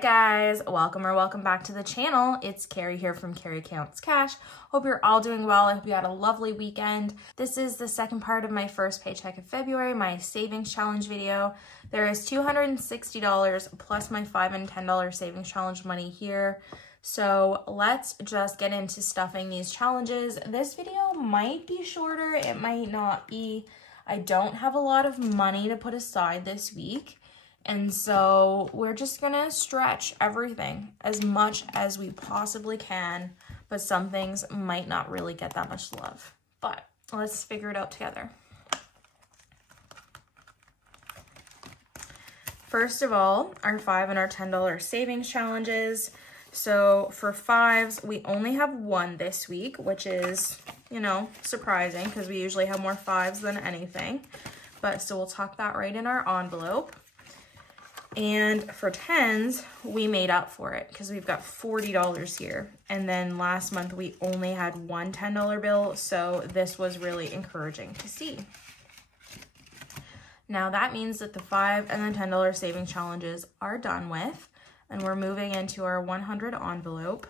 guys, welcome back to the channel. It's Carrie here from Carrie Counts Cash. Hope you're all doing well. I hope you had a lovely weekend. This is the second part of my first paycheck of February, my savings challenge video. There is $260 plus my $5 and $10 savings challenge money here. So let's just get into stuffing these challenges. This video might be shorter, it might not be. I don't have a lot of money to put aside this week. And so we're just gonna stretch everything as much as we possibly can, but some things might not really get that much love. But let's figure it out together. First of all, our $5 and our $10 savings challenges. So for $5s, we only have one this week, which is, you know, surprising because we usually have more $5s than anything. But so we'll tuck that right in our envelope. And for 10s, we made up for it because we've got $40 here. And then last month we only had one $10 bill, so this was really encouraging to see. Now that means that the $5 and the $10 savings challenges are done with, and we're moving into our 100 envelope.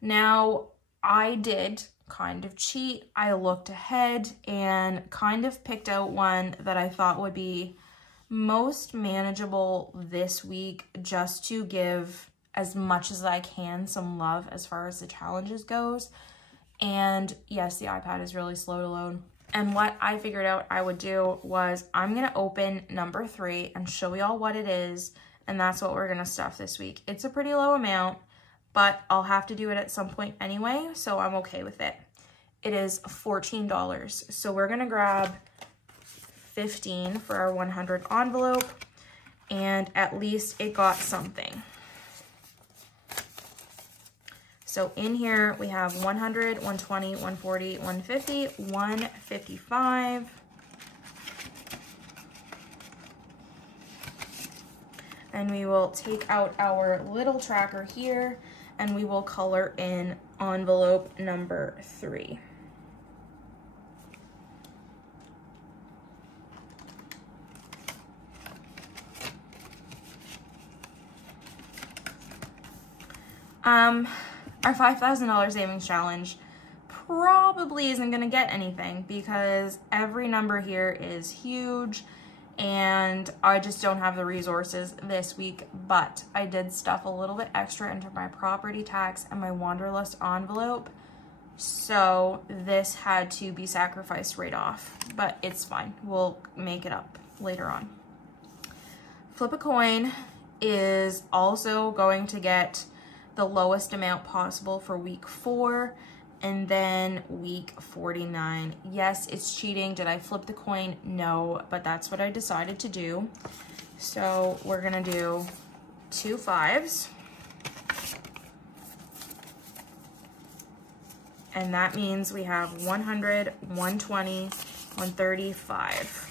Now, I did kind of cheat. I looked ahead and kind of picked out one that I thought would be most manageable this week, just to give as much as I can some love as far as the challenges goes. And yes, the iPad is really slow to load. And what I figured out I would do was I'm gonna open number 3 and show y'all what it is, and that's what we're gonna stuff this week. It's a pretty low amount, but I'll have to do it at some point anyway, so I'm okay with it. It is $14, so we're gonna grab 15 for our 100 envelope, and at least it got something. So in here we have 100, 120, 140, 150, 155. And we will take out our little tracker here and we will color in envelope number 3. Our $5,000 savings challenge probably isn't gonna get anything because every number here is huge and I just don't have the resources this week, but I did stuff a little bit extra into my property tax and my wanderlust envelope. So this had to be sacrificed right off, but it's fine. We'll make it up later on. Flip a coin is also going to get the lowest amount possible for week 4 and then week 49. Yes, it's cheating. Did I flip the coin? No, but that's what I decided to do. So we're gonna do 2 5s. And that means we have 100, 120, 135.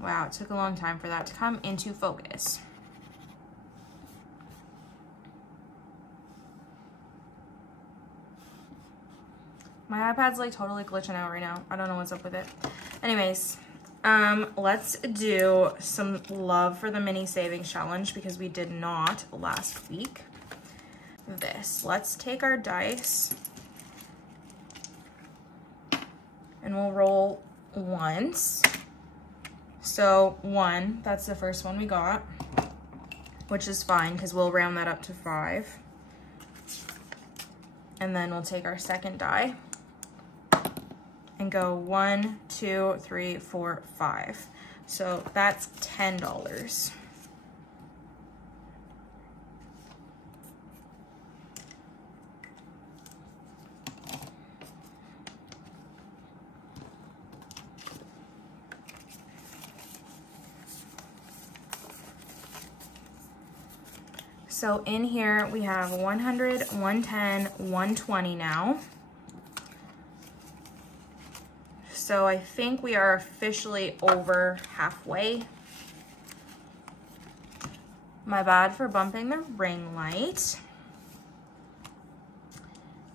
Wow, it took a long time for that to come into focus. My iPad's like totally glitching out right now. I don't know what's up with it. Anyways, let's do some love for the mini savings challenge because we did not last week. Let's take our dice and we'll roll once. So 1, that's the first one we got, which is fine because we'll round that up to 5. And then we'll take our second die and go 1, 2, 3, 4, 5. So that's $10. So in here we have 100, 110, 120 now. So I think we are officially over halfway. My bad for bumping the ring light.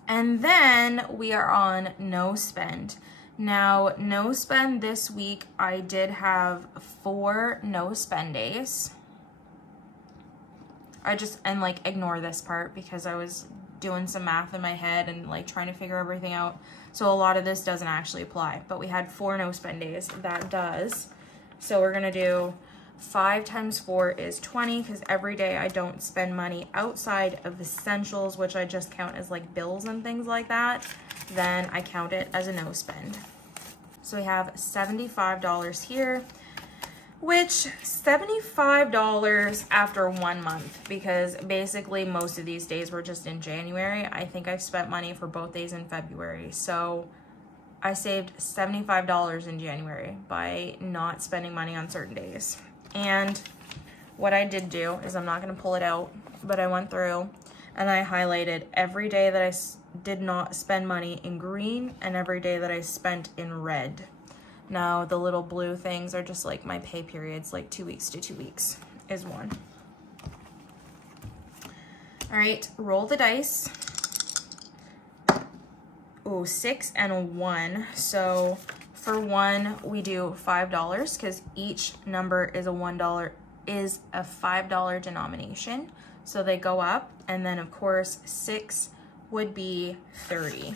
And then we are on no spend. Now, no spend this week, I did have 4 no spend days. And like ignore this part because I was doing some math in my head and like trying to figure everything out. So a lot of this doesn't actually apply, but we had 4 no spend days. That does. So we're gonna do 5 times 4 is 20 because every day I don't spend money outside of essentials, which I just count as like bills and things like that. Then I count it as a no spend. So we have $75 here, which $75 after 1 month, because basically most of these days were just in January. I think I've spent money for both days in February. So I saved $75 in January by not spending money on certain days. And what I did do is, I'm not going to pull it out, but I went through and I highlighted every day that I did not spend money in green and every day that I spent in red. Now the little blue things are just like my pay periods, like 2 weeks to 2 weeks is one. All right, roll the dice. Ooh, 6 and a 1. So for 1, we do $5 because each number is a $5 denomination. So they go up, and then of course 6 would be 30.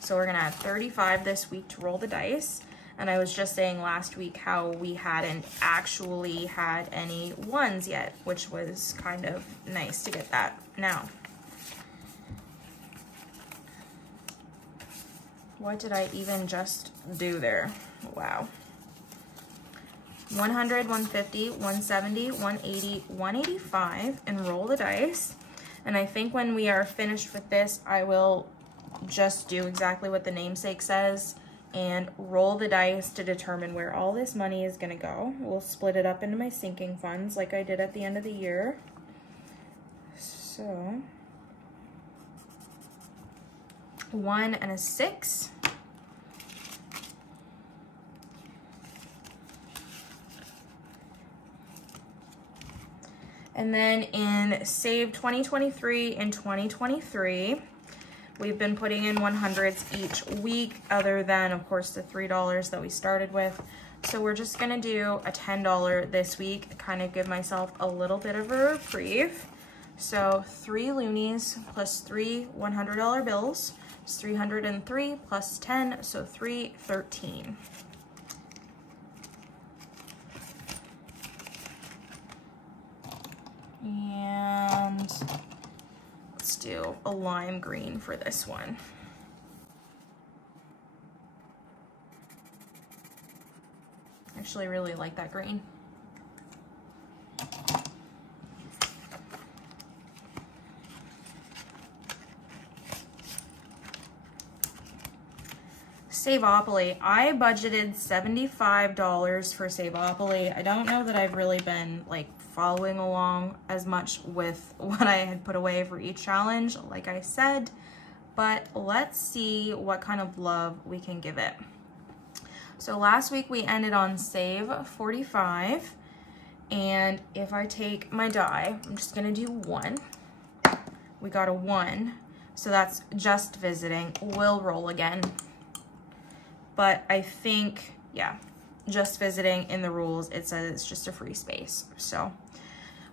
So we're gonna add 35 this week to roll the dice. And I was just saying last week how we hadn't actually had any 1s yet, which was kind of nice to get that now. What did I even just do there? Wow. 100, 150, 170, 180, 185, and roll the dice. And I think when we are finished with this, I will just do exactly what the namesake says and roll the dice to determine where all this money is gonna go. We'll split it up into my sinking funds like I did at the end of the year. So 1 and a 6. And then in Save 2023 and 2023, we've been putting in 100s each week, other than, of course, the $3 that we started with. So we're just gonna do a $10 this week, kind of give myself a little bit of a reprieve. So 3 loonies plus 3 $100 bills is 303 plus 10, so 313. And let's do a lime green for this one. I actually really like that green. Saveopoly. I budgeted $75 for Saveopoly. I don't know that I've really been like following along as much with what I had put away for each challenge, like I said, but let's see what kind of love we can give it. So last week we ended on Save 45, and if I take my die, I'm just gonna do 1. We got a 1, so that's just visiting. We'll roll again. But I think, yeah, just visiting in the rules, it says it's just a free space. So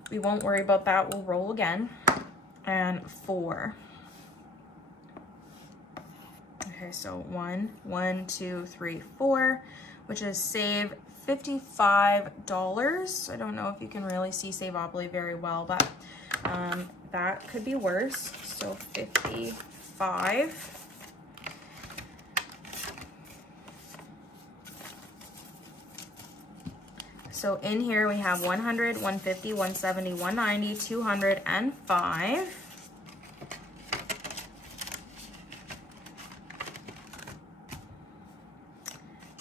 we won't worry about that. We'll roll again. And 4. Okay, so 1, 1, 2, 3, 4, which is Save $55. I don't know if you can really see Saveopoly very well, but that could be worse. So 55. So in here we have 100, 150, 170, 190, 200, and 5.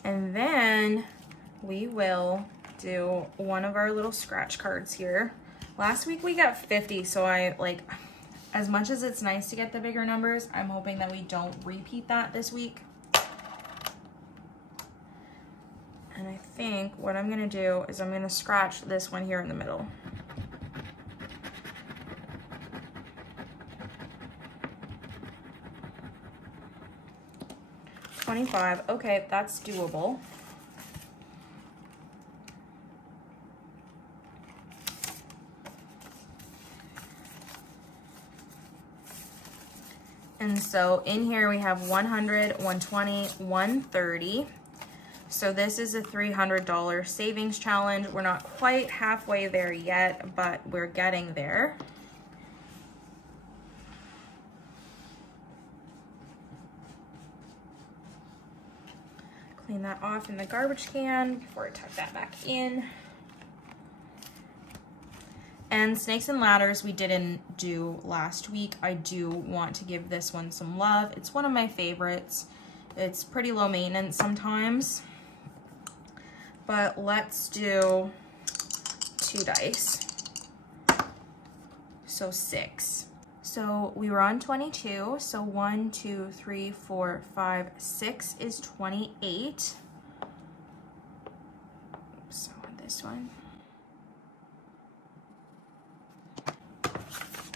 And then we will do one of our little scratch cards here. Last week we got 50, so I like, as much as it's nice to get the bigger numbers, I'm hoping that we don't repeat that this week. And I think what I'm gonna do is I'm gonna scratch this one here in the middle. $25, okay, that's doable. And so in here we have 100, 120, 130. So this is a $300 savings challenge. We're not quite halfway there yet, but we're getting there. Clean that off in the garbage can before I tuck that back in. And snakes and ladders we didn't do last week. I do want to give this one some love. It's one of my favorites. It's pretty low maintenance sometimes. But let's do 2 dice. So 6. So we were on 22. So 1, 2, 3, 4, 5, 6 is 28. So this one.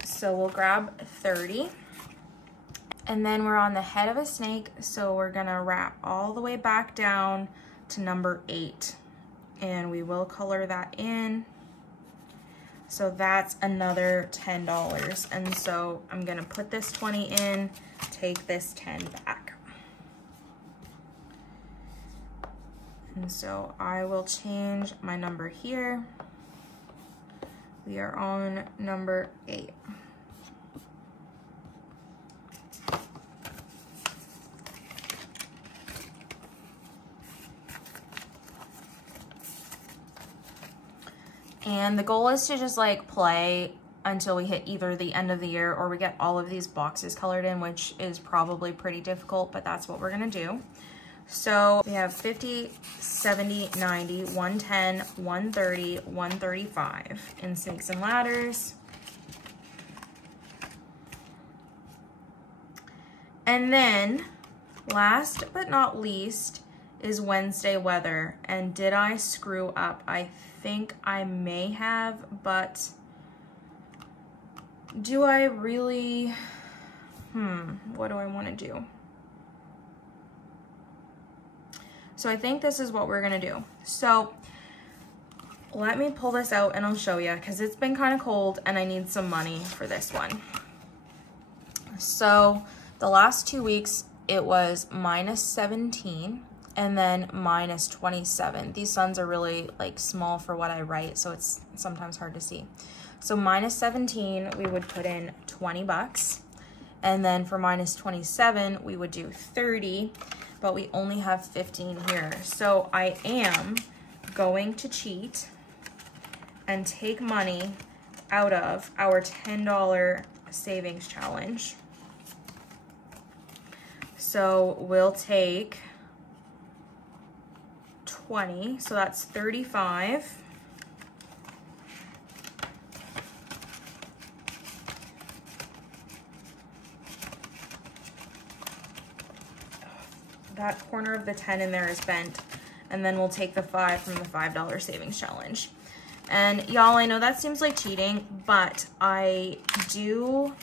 So we'll grab 30. And then we're on the head of a snake. So we're gonna wrap all the way back down to number 8. And we will color that in. So that's another $10. And so I'm gonna put this 20 in, take this 10 back. And so I will change my number here. We are on number 8. And the goal is to just like play until we hit either the end of the year or we get all of these boxes colored in, which is probably pretty difficult, but that's what we're gonna do. So we have 50, 70, 90, 110, 130, 135 in snakes and ladders. And then last but not least is Wednesday weather. And did I screw up? I think I may have, but do I really? What do I want to do? So I think this is what we're gonna do. So let me pull this out and I'll show you, because it's been kind of cold and I need some money for this one. So the last 2 weeks it was -17 and then -27. These suns are really like small for what I write, so it's sometimes hard to see. So -17 we would put in 20 bucks, and then for -27 we would do 30, but we only have 15 here. So I am going to cheat and take money out of our $10 savings challenge. So we'll take 20, so that's 35. That corner of the 10 in there is bent, and then we'll take the 5 from the $5 savings challenge. And y'all, I know that seems like cheating, but I do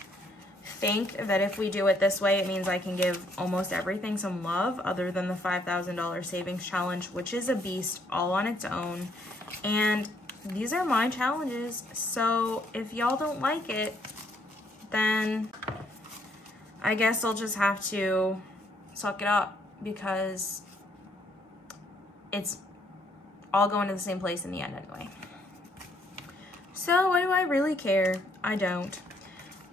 think that if we do it this way, it means I can give almost everything some love other than the $5,000 savings challenge, which is a beast all on its own. And these are my challenges, so if y'all don't like it, then I guess I'll just have to suck it up, because it's all going to the same place in the end anyway. So what do I really care? I don't.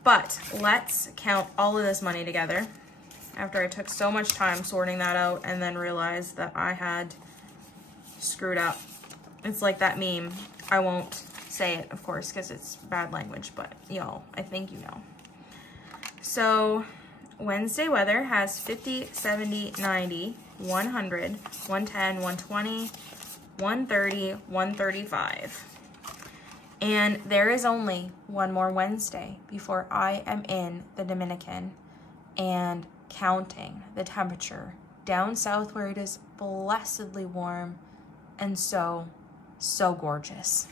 But let's count all of this money together after I took so much time sorting that out and then realized that I had screwed up. It's like that meme. I won't say it, of course, because it's bad language, but y'all, I think you know. So Wednesday weather has 50, 70, 90, 100, 110, 120, 130, 135. And there is only one more Wednesday before I am in the Dominican and counting the temperature down south where it is blessedly warm and so gorgeous.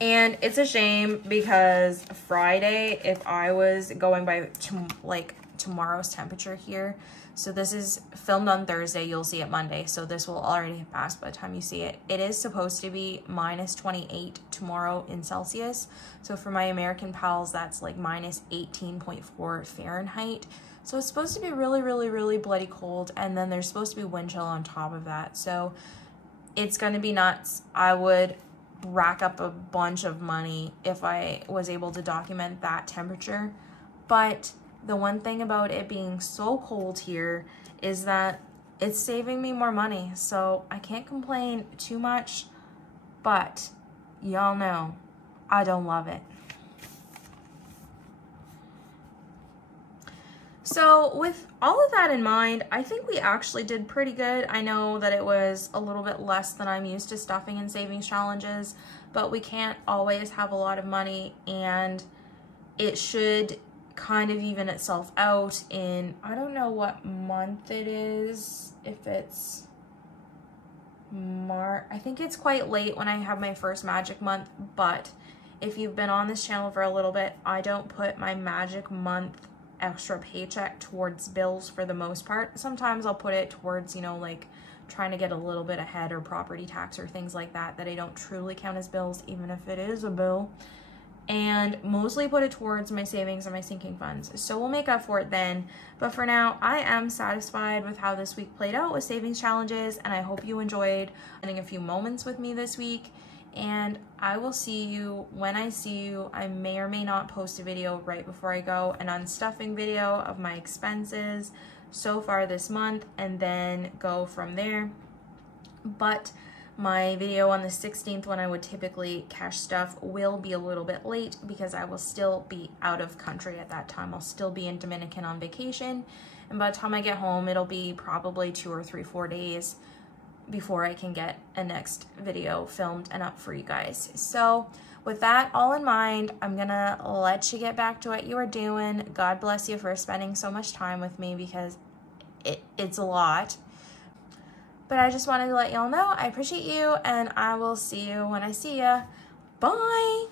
And it's a shame because Friday, if I was going by tomorrow's temperature here, so this is filmed on Thursday, you'll see it Monday, so this will already have passed by the time you see it. It is supposed to be minus 28 tomorrow in Celsius. So for my American pals, that's like minus 18.4 Fahrenheit. So it's supposed to be really, really, really bloody cold, and then there's supposed to be wind chill on top of that. So it's gonna be nuts. I would rack up a bunch of money if I was able to document that temperature. But the one thing about it being so cold here is that it's saving me more money. So I can't complain too much, but y'all know I don't love it. So with all of that in mind, I think we actually did pretty good. I know that it was a little bit less than I'm used to stuffing and savings challenges, but we can't always have a lot of money, and it should kind of even itself out in, I don't know what month it is, if it's March. I think it's quite late when I have my first magic month, but if you've been on this channel for a little bit, I don't put my magic month extra paycheck towards bills for the most part. Sometimes I'll put it towards, you know, like trying to get a little bit ahead, or property tax or things like that I don't truly count as bills, even if it is a bill. And mostly put it towards my savings and my sinking funds. So we'll make up for it then. But for now, I am satisfied with how this week played out with savings challenges, and I hope you enjoyed spending a few moments with me this week. And I will see you when I see you. I may or may not post a video right before I go, an unstuffing video of my expenses so far this month, and then go from there. But my video on the 16th, when I would typically cash stuff, will be a little bit late because I will still be out of country at that time. I'll still be in Dominican on vacation, and by the time I get home, it'll be probably 2 or 3, 4 days before I can get a next video filmed and up for you guys. So with that all in mind, I'm gonna let you get back to what you are doing. God bless you for spending so much time with me, because it's a lot. But I just wanted to let y'all know I appreciate you, and I will see you when I see ya. Bye!